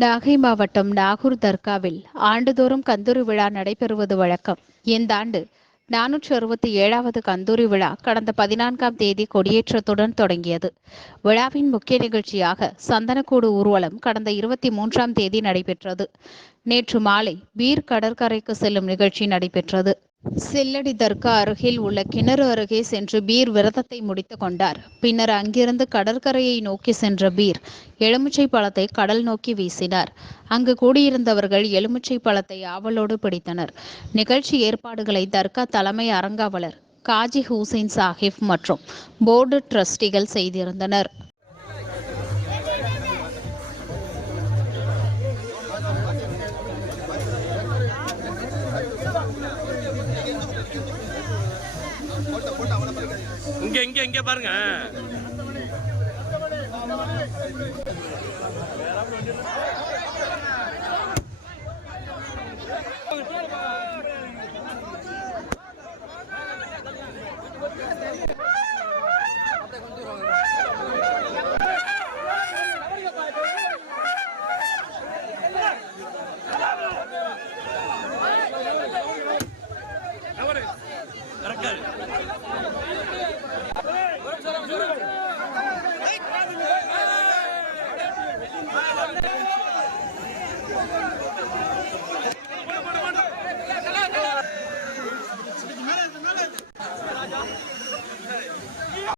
நாகை மாவட்டம் நாகூர் தர்காவில் ஆண்டுதோறும் கந்தூரி விழா நடைபெறுவது வழக்கம். இந்த ஆண்டு 467வது கந்தூரி விழா கடந்த 14ஆம் தேதி கொடியேற்றத்துடன் தொடங்கியது. விழாவின் முக்கிய நிகழ்ச்சியாக சந்தனக்கூடு ஊர்வலம் கடந்த 23ஆம் தேதி நடைபெற்றது. நேற்று மாலை பீர் கடற்கரைக்கு செல்லும் நிகழ்ச்சி நடைபெற்றது. செல்லடி தர்கா அருகில் உள்ள கிணறு அருகே சென்று பீர் விரதத்தை முடித்துக் கொண்டார். பின்னர் அங்கிருந்து கடற்கரையை நோக்கி சென்ற பீர் எலுமிச்சை பழத்தை கடல் நோக்கி வீசினார். அங்கு கூடியிருந்தவர்கள் எலுமிச்சை பழத்தை ஆவலோடு பிடித்தனர். நிகழ்ச்சி ஏற்பாடுகளை தர்கா தலைமை அறங்காவலர் காஜி ஹுசைன் சாஹிப் மற்றும் போர்டு டிரஸ்டிகள் செய்திருந்தனர். இங்க இங்க இங்க பாருங்க.